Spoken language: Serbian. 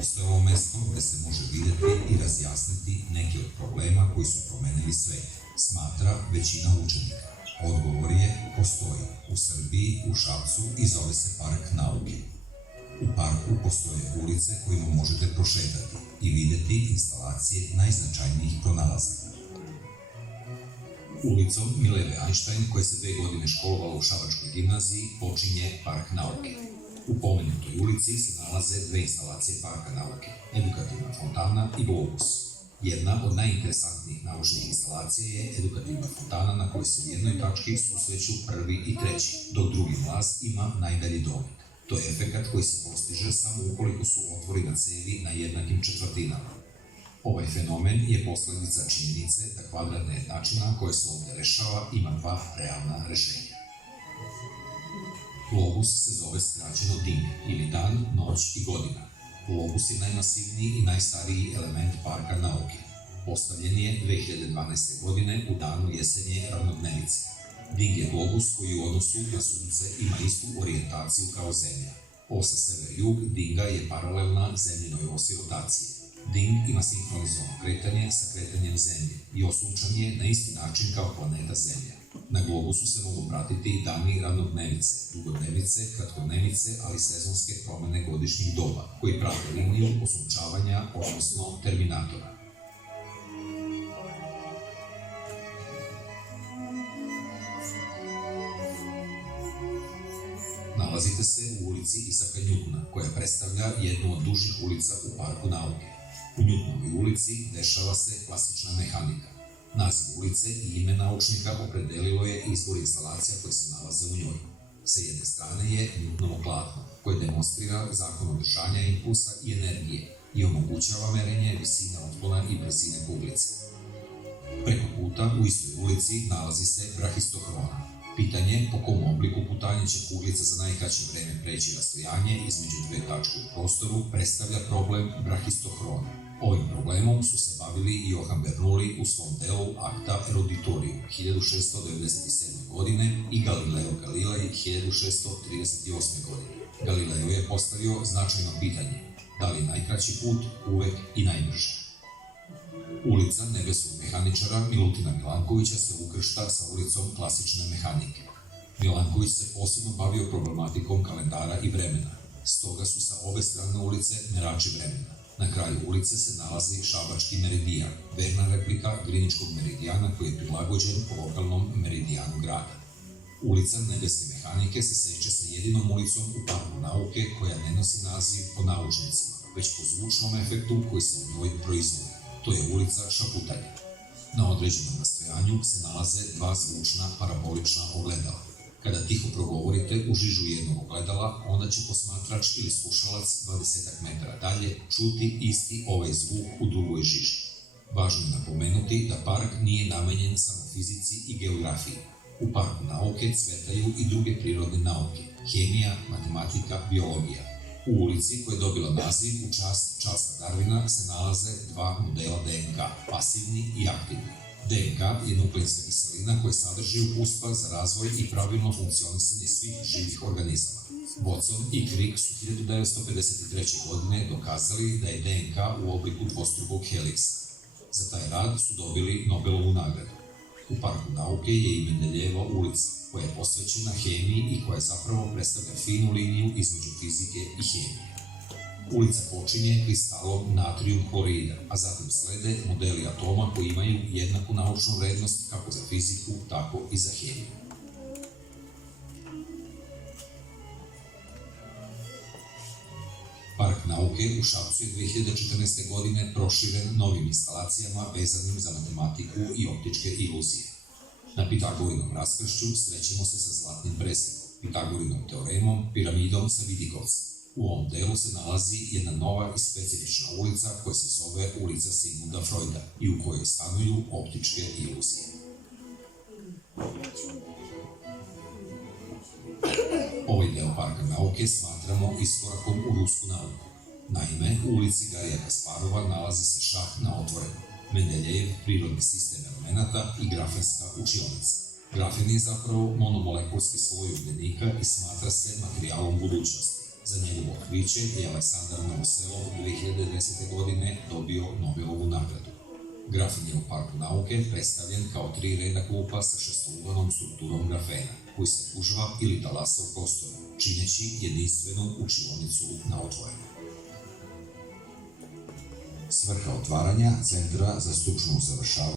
postojalo mesto gde se može videti i razjasniti neke od problema koji su promenili svet, smatra većina učenika. Odgovor je postoji u Srbiji, u Šapcu i zove se Park nauke. U parku postoje ulice kojima možete prošetati i videti instalacije najznačajnijih pronalazaka. Ulicom Mileve Einstein, koja se 2 godine školovala u Šabačkoj gimnaziji, počinje Park nauke. U pomenutoj ulici se nalaze 2 instalacije Parka nauke, edukativna fontana i globus. Jedna od najinteresantnijih naučnih instalacija je edukativna fontana na kojoj se u jednoj tački susreću prvi i treći, dok drugi mlaz ima najdalji domet. To je efekat koji se postiže samo ukoliko su otvori na cevi na jednakim četvrtinama. Ovaj fenomen je posledica činjenice da kvadratna jednačina koja se ovde rešava ima 2 realna rešenja. Globus se zove skraćeno DING ili dan, noć i godina. Globus je najmasivniji i najstariji element Parka nauke. Postavljen je 2012. godine u danu jesenje ravnodnevice. DING je globus koji u odnosu na sunce ima istu orijentaciju kao Zemlja. Osa sever-jug DING-a je paralelna Zemljinoj osi rotacije. DING ima sinhronizovano kretanje sa kretanjem Zemlje i osunčan je na isti način kao planeta Zemlja. Na globusu se mogu pratiti dani ravnodnevice, dugodnevice, kratkodnevice, ali sezonske promene godišnjih doba, koji prate liniju osunčavanja, odnosno terminatora. Nalazite se u ulici Isaka Njutona, koja predstavlja jednu od dužih ulica u Parku nauke. U Njutonovoj ulici dešava se klasična mehanika. Naziv ulice i ime naučnika opredelilo je izbor instalacija koje se nalaze u njoj. Sa jedne strane je Njutonovo platno, koje demonstrira zakon održanja impulsa i energije i omogućava merenje visine otklona i brzine kuglice. Preko puta u istoj ulici nalazi se brahistohrona. Pitanje po kom obliku putanja će kuglica za najkraće vreme preći rastojanje između 2 tačke u prostoru predstavlja problem brahistohrona. Ovim problemom su se bavili i Johann Bernoulli u svom delu Acta Eruditorium 1697. godine i Galileo Galilei 1638. godine. Galileo je postavio značajno pitanje: da li najkraći put uvek i najbrži? Ulica nebeskog mehaničara Milutina Milankovića se ukršta sa ulicom klasične mehanike. Milanković se posebno bavio problematikom kalendara i vremena, stoga su sa obe strane ulice merači vremena. Na kraju ulice se nalazi Šabački meridijan, verna replika Gliničkog meridijana koji je prilagođen lokalnom meridijanu grada. Ulica nebeske mehanike se seče sa jedinom ulicom u Parku nauke koja ne nosi naziv po naučnicima, već po zvučnom efektu koji se u njoj proizvodi. To je ulica Šaputanja. Na određenom rastojanju se nalaze 2 zvučna parabolična ogledala. Kada tiho progovorite u žižu jednog ogledala, onda će posmatrač ili slušalac 20 metara dalje čuti isti ovaj zvuk u drugoj žiži. Važno je napomenuti da park nije namenjen samo fizici i geografiji. U Parku nauke cvetaju i druge prirodne nauke, hemija, matematika, biologija. U ulici koja je dobila naziv u čast Charlesa Darwina se nalaze 2 modela DNK, pasivni i aktivni. DNK je nukleinska kiselina koja sadrži uputstva za razvoj i pravilno funkcionisanje svih živih organizama. Watson i Crick su 1953. godine dokazali da je DNK u obliku dvostrukog heliksa. Za taj rad su dobili Nobelovu nagradu. U Parku nauke je i Mendeljejeva ulica, koja je posvećena hemiji i koja zapravo predstavlja finu liniju između fizike i hemije. Ulica počinje kristalom natrijum hlorida, a zatim slede modeli atoma koji imaju jednaku naučnu vrednost kako za fiziku, tako i za hemiju. Park nauke u Šapcu je 2014. godine proširen novim instalacijama vezanim za matematiku i optičke iluzije. Na Pitagorinom raskršću srećemo se sa zlatnim presekom, Pitagorinom teoremom, piramidom sa vidikovcem. U ovom delu se nalazi jedna nova i specifična ulica koja se zove ulica Sigmunda Freuda i u kojoj stanuju optičke iluzije. Ovaj deo Parka nauke smatramo iskorakom u rusku nauku. Naime, u ulici Garija Kasparova nalazi se šah na otvorenom, Mendeljejev prirodni sistem elemenata i grafenska učionica. Grafen je zapravo monomolekulski sloj ugljenika i smatra se materijalom budućnosti. Za njegovo otkriće je Aleksandar Novoselov 2010. godine dobio Nobelovu nagradu. Grafin je u Parku nauke predstavljen kao 3 reda klupa sa šestouganom strukturom grafena, koji se pužva ili talasa u prostoru, čineći jedinstvenu učionicu na otvorenu. Svrha otvaranja Centra za stručno usavršavanje